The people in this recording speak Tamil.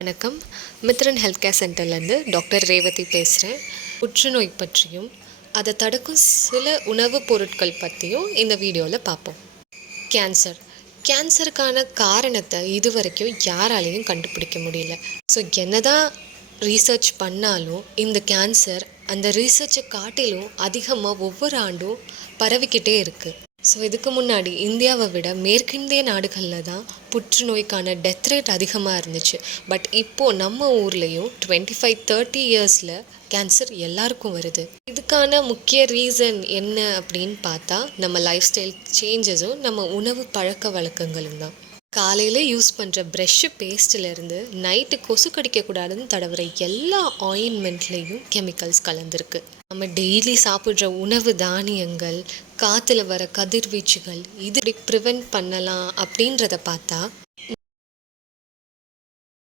வணக்கம். மித்ரன் ஹெல்த் கேர் சென்டர்லேருந்து டாக்டர் ரேவதி பேசுகிறேன். புற்றுநோய் பற்றியும் அதை தடுக்கும் சில உணவுப் பொருட்கள் பற்றியும் இந்த வீடியோவில் பார்ப்போம். கேன்சருக்கான காரணத்தை இதுவரைக்கும் யாராலையும் கண்டுபிடிக்க முடியல. ஸோ என்னதான் ரீசர்ச் பண்ணாலும் இந்த கேன்சர் அந்த ரீசர்ச்சை காட்டிலும் அதிகமாக ஒவ்வொரு ஆண்டும் பரவிக்கிட்டே இருக்குது. ஸோ இதுக்கு முன்னாடி இந்தியாவை விட மேற்கிந்திய நாடுகளில் தான் புற்றுநோய்க்கான டெத் ரேட் அதிகமாக இருந்துச்சு. பட் இப்போது நம்ம ஊர்லேயும் 25-30 இயர்ஸில் கேன்சர் எல்லாருக்கும் வருது. இதுக்கான முக்கிய ரீசன் என்ன அப்படின்னு பார்த்தா நம்ம லைஃப் ஸ்டைல் சேஞ்சஸும் நம்ம உணவு பழக்க வழக்கங்களும் தான். காலையில் யூஸ் பண்ணுற ப்ரெஷ்ஷு பேஸ்ட்டிலேருந்து நைட்டு கொசு கடிக்கக்கூடாதுன்னு தடவுற எல்லா ஆயின்மெண்ட்லேயும் கெமிக்கல்ஸ் கலந்துருக்கு. நம்ம டெய்லி சாப்பிட்ற உணவு தானியங்கள், காற்றுல வர கதிர்வீச்சுகள் இது ப்ரிவெண்ட் பண்ணலாம் அப்படின்றத பார்த்தா